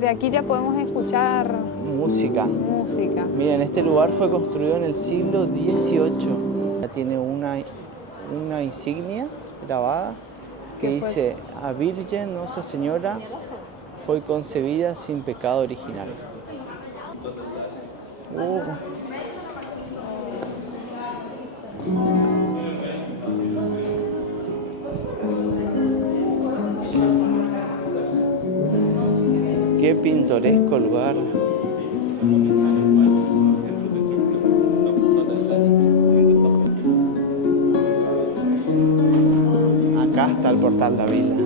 De aquí ya podemos escuchar música. Miren, este lugar fue construido en el siglo XVIII. Ya tiene una insignia grabada que dice: a Virgen Nuestra Señora fue concebida sin pecado original. Qué pintoresco lugar. Acá está el portal de Ávila.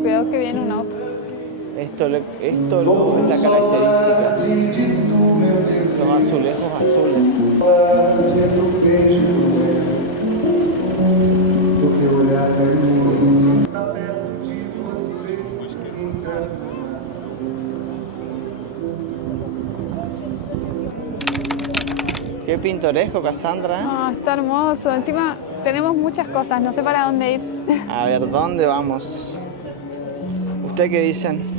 Cuidado que viene un auto. Esto es la característica. Son azulejos azules. Qué pintoresco, Cassandra. Oh, está hermoso. Encima tenemos muchas cosas, no sé para dónde ir. A ver, ¿dónde vamos? ¿Ustedes qué dicen?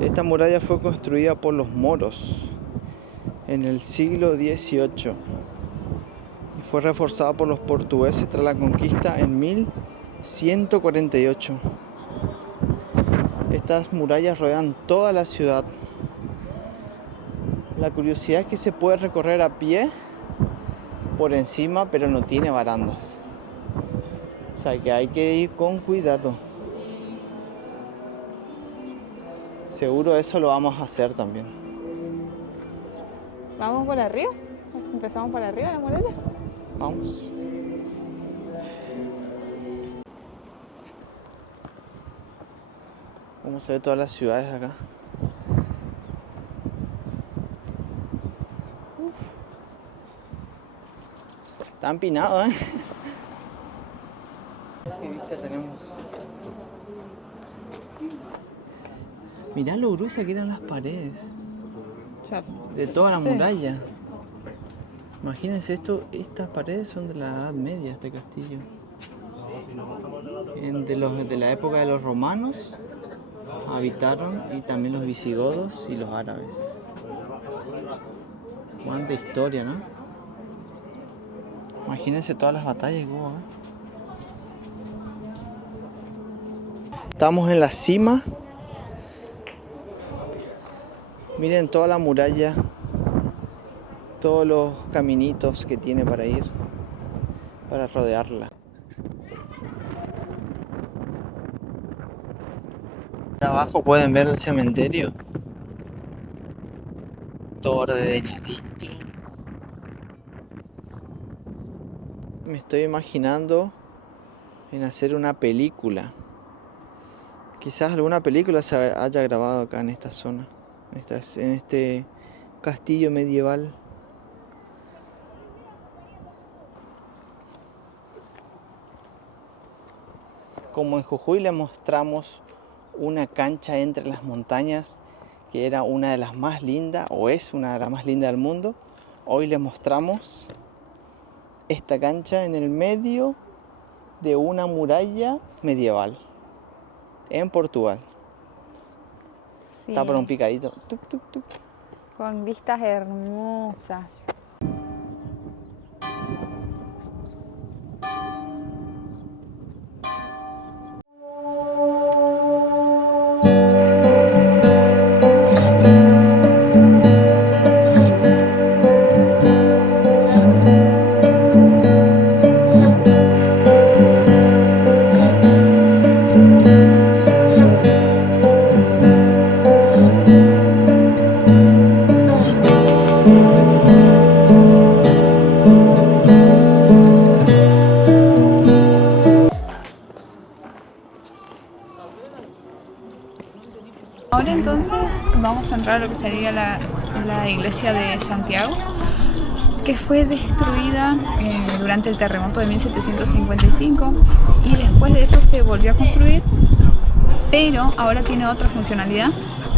Esta muralla fue construida por los moros en el siglo XVIII y fue reforzada por los portugueses tras la conquista en 1148. Estas murallas rodean toda la ciudad. La curiosidad es que se puede recorrer a pie por encima, pero no tiene barandas. O sea que hay que ir con cuidado. Seguro eso lo vamos a hacer también. ¿Vamos por arriba? ¿Empezamos por arriba de la muralla? Vamos. ¿Cómo se ve todas las ciudades acá? Está empinado, ¿eh? ¿Qué vista tenemos? Mirá lo gruesa que eran las paredes de toda la muralla. Imagínense esto, estas paredes son de la Edad Media, este castillo. De la época de los romanos habitaron, y también los visigodos y los árabes. Cuánta historia, ¿no? Imagínense todas las batallas que hubo, ¿eh? Estamos en la cima. Miren toda la muralla, todos los caminitos que tiene para ir, para rodearla. Abajo pueden ver el cementerio, todo ordenadito. Me estoy imaginando en hacer una película. Quizás alguna película se haya grabado acá en esta zona. En este castillo medieval. Como en Jujuy le mostramos una cancha entre las montañas que era una de las más lindas, o es una de las más lindas del mundo, hoy les mostramos esta cancha en el medio de una muralla medieval en Portugal. Sí. Está por un picadito. Tuc, tuc, tuc. Con vistas hermosas. Ahora entonces vamos a entrar a lo que sería la iglesia de Santiago, que fue destruida durante el terremoto de 1755 y después de eso se volvió a construir, pero ahora tiene otra funcionalidad,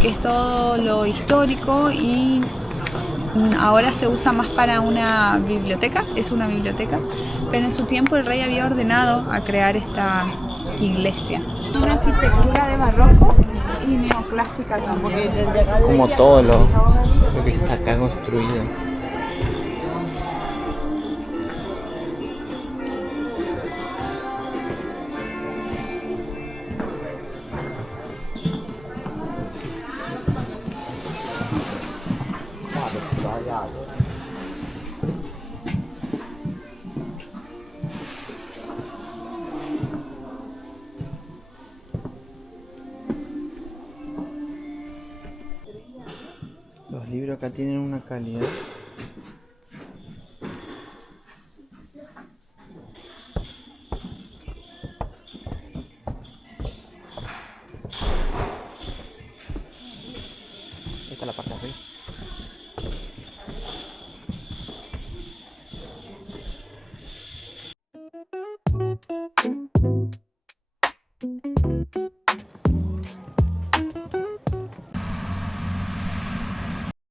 que es todo lo histórico y Ahora se usa más para una biblioteca, es una biblioteca, pero en su tiempo el rey había ordenado a crear esta iglesia. Una arquitectura de barroco y neoclásica también. Como todo lo que está acá construido. Los libros acá tienen una calidad. Esta es la parte de arriba.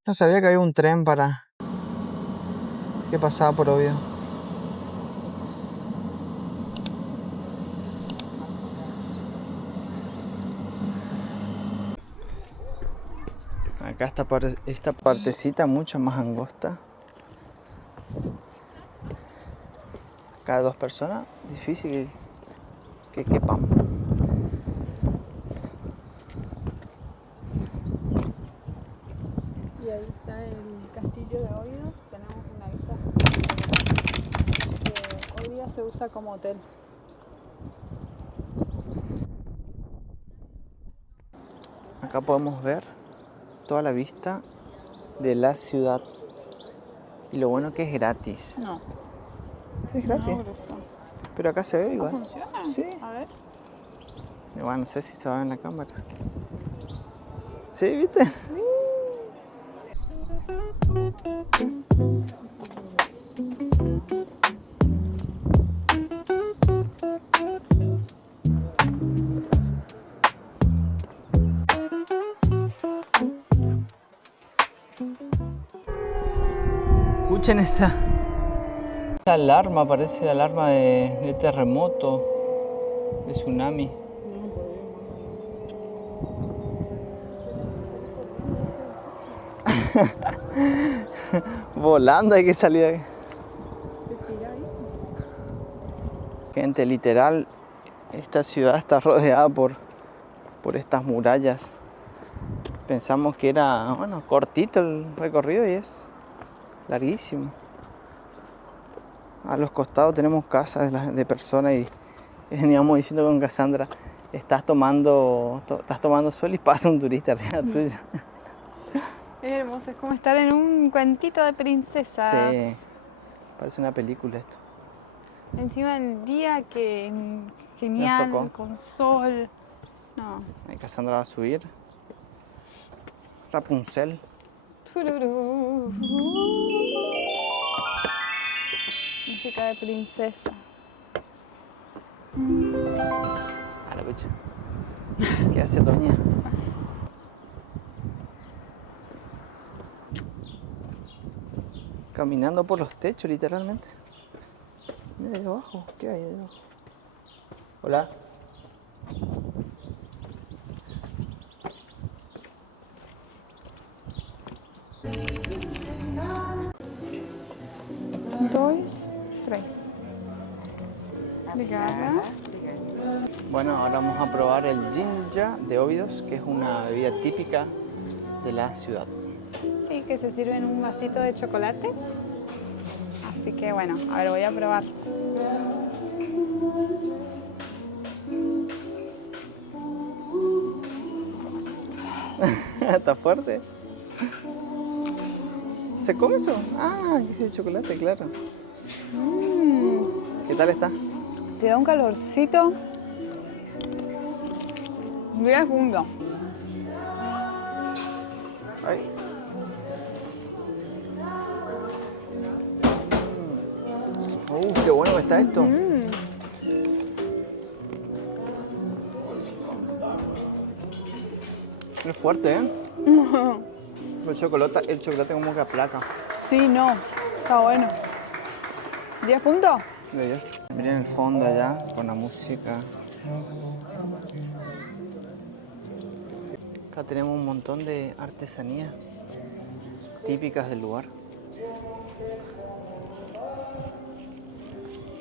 No sabía que había un tren que pasaba por Oviedo. Acá esta partecita mucho más angosta. Cada 2 personas, difícil que quepan. Y ahí está el castillo de Oviedo. Tenemos una vista que hoy día se usa como hotel. Acá podemos ver toda la vista de la ciudad. Y lo bueno que es gratis. No, Sí, es gratis. no, bruto. Pero acá se ve igual. ¿Funciona? Sí. A ver. Igual no sé si se va en la cámara. Sí, ¿viste? Escuchen esa alarma, parece alarma de terremoto, de tsunami. Volando hay que salir de ahí. Gente, literal, esta ciudad está rodeada por estas murallas. Pensamos que era, bueno, cortito el recorrido y es larguísimo. A los costados tenemos casas de personas y veníamos diciendo con Cassandra, estás tomando sol y pasa un turista arriba tuyo. Es hermoso, es como estar en un cuentito de princesas. Sí, parece una película esto. Encima del día que Nos genial, tocó. con sol. No. Ahí Cassandra va a subir. Rapunzel. Tururú. Música de princesa. A la pucha. ¿Qué hace doña? Caminando por los techos, literalmente. Mira ahí abajo. ¿Qué hay ahí abajo? Hola. Dos, tres. De garra. Bueno, ahora vamos a probar el ginger de Óbidos, que es una bebida típica de la ciudad. Sí, que se sirve en un vasito de chocolate. Así que bueno, a ver, voy a probar. Está fuerte. ¿Se come eso? Ah, que es de chocolate, claro. ¿Qué tal está? Te da un calorcito. Bien junto. Ay. Qué bueno que está esto. Es fuerte, ¿eh? El chocolate como que aplaca. Sí, no. Está bueno. ¿10 puntos? De ellos. Miren el fondo allá con la música. Acá tenemos un montón de artesanías típicas del lugar.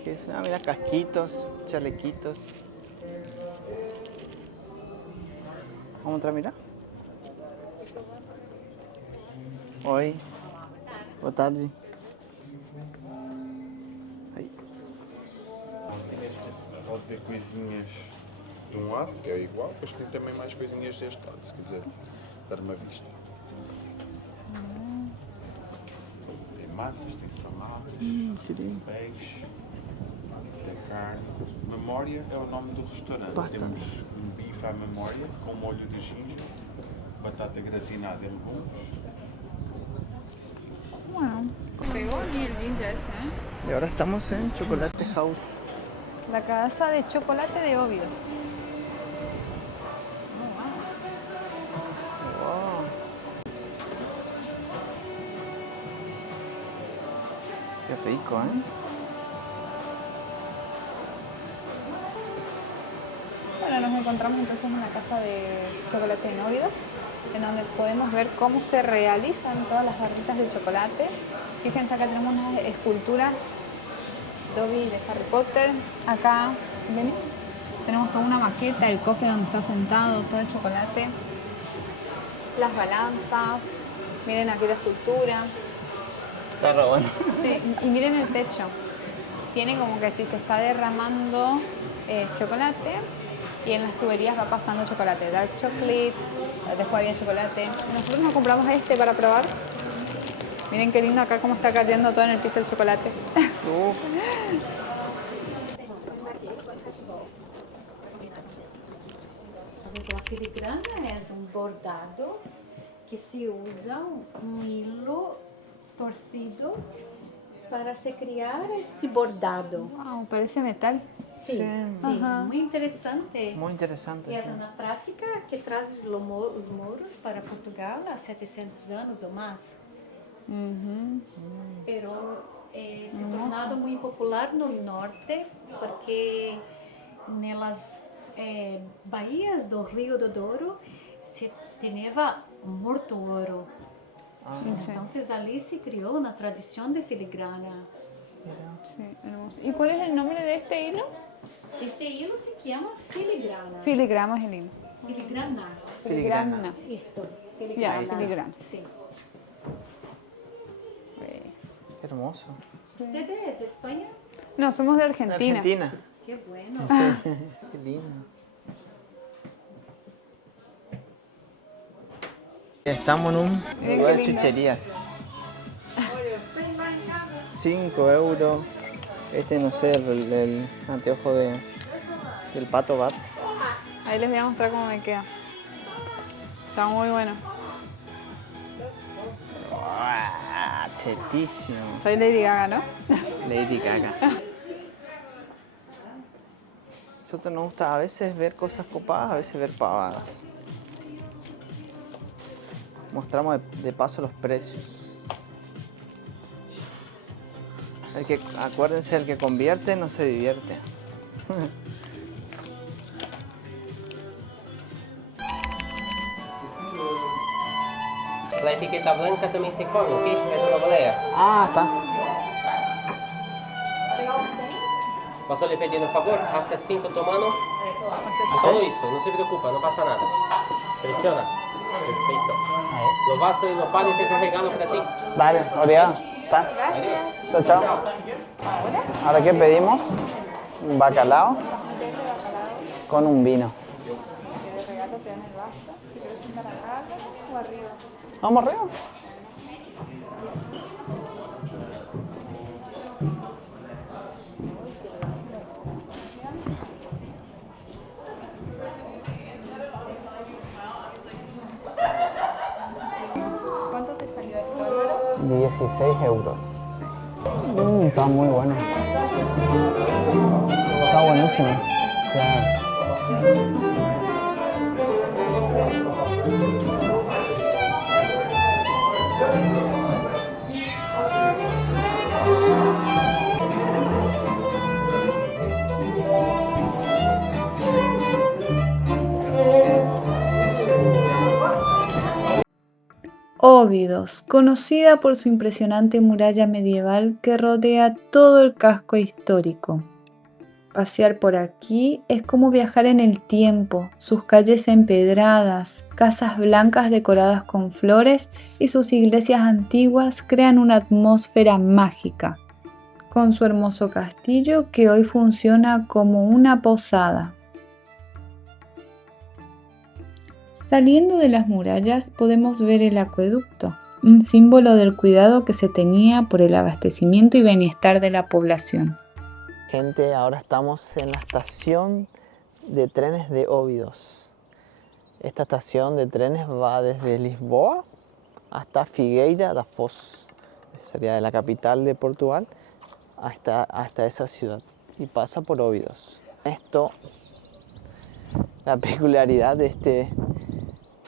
¿Qué es? Ah, mira, casquitos, chalequitos. Vamos a entrar, mira. Oi. Boa tarde. Aí. Pode ter coisinhas de um lado, que é igual, depois tem também mais coisinhas deste lado, se quiser dar uma vista. Tem massas, tem saladas, peixe, tem carne. Memória é o nome do restaurante. Batata. Temos um bife à memória com molho de ginger, batata gratinada em legumes. Bueno, pegó ni el ginger ese, ¿eh? Y ahora estamos en Chocolate House. La casa de chocolate de Obios. Wow. Qué rico, ¿eh? Bueno, nos encontramos entonces en la casa de chocolate en Óbidos, en donde podemos ver cómo se realizan todas las barritas de chocolate. Fíjense, acá tenemos unas esculturas Dobby de Harry Potter. Acá, ¿ven? Tenemos toda una maqueta, el cofre donde está sentado, todo el chocolate. Las balanzas. Miren aquí la escultura. Está re bueno. Sí, y miren el techo. Tiene como que si se está derramando chocolate y en las tuberías va pasando chocolate. Dark chocolate, después había chocolate. Nosotros nos compramos este para probar. Miren qué lindo acá cómo está cayendo todo en el piso el chocolate. Uf. A filigrana é um bordado que se usa um hilo torcido para se criar este bordado. Wow, parece metal. Sim, Sí. sim, Ajá. muito interessante. Muy interesante. E Sí. essa na prática que traz os mouros para Portugal há 700 anos ou mais. Pero se tornado muito popular no norte porque nelas baías do Rio do Douro se tinha muito ouro. Então ali se criou na tradição de filigrana. Sí, hermoso. ¿Y cuál es el nombre de este hilo? Este hilo se chama filigrana. Filigrama es el hilo. Filigrana. Filigrana. Isto. Ya, filigrana. Sim. Qué hermoso. Usted é de Espanha? No, somos de Argentina. Argentina. Que bueno. Sí. Qué lindo. Estamos en un Miren lugar qué de lindo. chucherías. 5 euros. Este, no sé, el anteojo del pato Bat. Ahí les voy a mostrar cómo me queda. Está muy bueno. ¡Uah! Chetísimo. Soy Lady Gaga, ¿no? Lady Gaga. Nosotros nos gusta a veces ver cosas copadas, a veces ver pavadas. Mostramos de paso los precios. Acuérdense, el que convierte no se divierte. La etiqueta blanca también se come, ¿ok? Es una bodega. Ah, está. Posso lhe pedir un favor? Hace así con tu mano. Solo eso, no se preocupa, no pasa nada. Presiona. Perfecto. Los vasos y los panes te son regalo para ti. Vale, obrigado. Está. Adiós. Chao, chao. Ahora, ¿qué pedimos? Un bacalao con un vino. De regalo te dan el vaso. Si quieres sentar acá o arriba. ¿Vamos arriba? ¿Cuánto te salió esto, Álvaro? 16 euros. Está muy bueno. Está buenísimo. Claro. Óbidos, conocida por su impresionante muralla medieval que rodea todo el casco histórico. Pasear por aquí es como viajar en el tiempo, sus calles empedradas, casas blancas decoradas con flores y sus iglesias antiguas crean una atmósfera mágica, con su hermoso castillo que hoy funciona como una posada. Saliendo de las murallas podemos ver el acueducto, un símbolo del cuidado que se tenía por el abastecimiento y bienestar de la población. Gente, ahora estamos en la estación de trenes de Óbidos. Esta estación de trenes va desde Lisboa hasta Figueira da Foz, sería de la capital de Portugal, hasta esa ciudad, y pasa por Óbidos. Esto, la peculiaridad de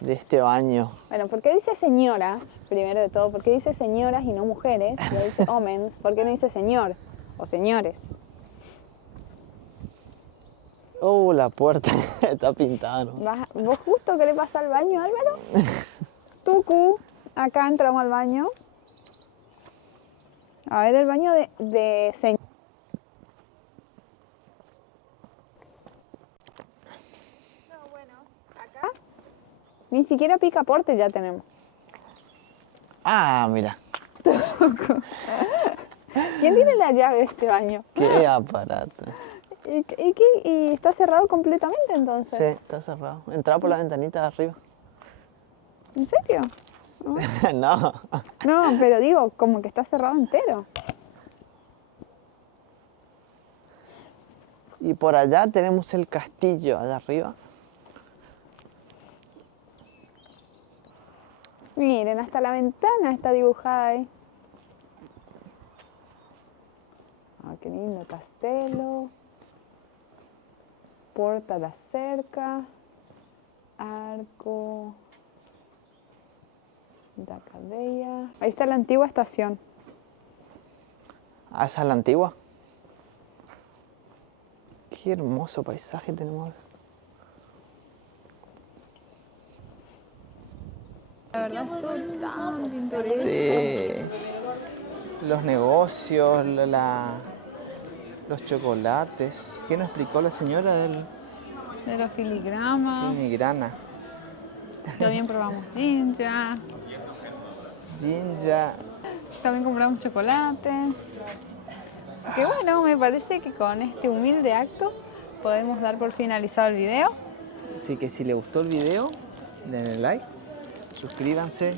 este baño. Bueno, ¿por qué dice señoras? Primero de todo, ¿por qué dice señoras y no mujeres? Ya dice homens, ¿por qué no dice señor o señores? Oh, la puerta está pintada, ¿no? ¿Vos justo querés pasar al baño, Álvaro? Tucu, acá entramos al baño. A ver, el baño de señor. No, bueno, acá ni siquiera picaporte ya tenemos. Ah, mira. ¿Quién tiene la llave de este baño? Qué aparato. ¿Y está cerrado completamente entonces? Sí, está cerrado. Entra por la ventanita de arriba. ¿En serio? No. No, pero digo, como que está cerrado entero. Y por allá tenemos el castillo, allá arriba. Miren, hasta la ventana está dibujada ahí. Ah, qué lindo castelo. Porta da cerca. Arco da cadeia. Ahí está la antigua estación. Ah, esa es la antigua. Qué hermoso paisaje tenemos. La verdad es tan pintoresco. Sí. Los negocios, los chocolates. ¿Qué nos explicó la señora del De los filigramas. filigrana? También probamos ginger. Ginger. También compramos chocolate. Así que bueno, me parece que con este humilde acto podemos dar por finalizado el video. Así que si les gustó el video, denle like, suscríbanse,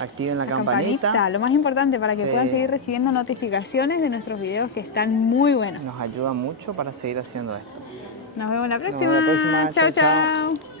activen la campanita. Lo más importante para que Sí. puedan seguir recibiendo notificaciones de nuestros videos que están muy buenos. Nos ayuda mucho para seguir haciendo esto. Nos vemos la vemos próxima. la próxima. Chao, Chau, chau. chao.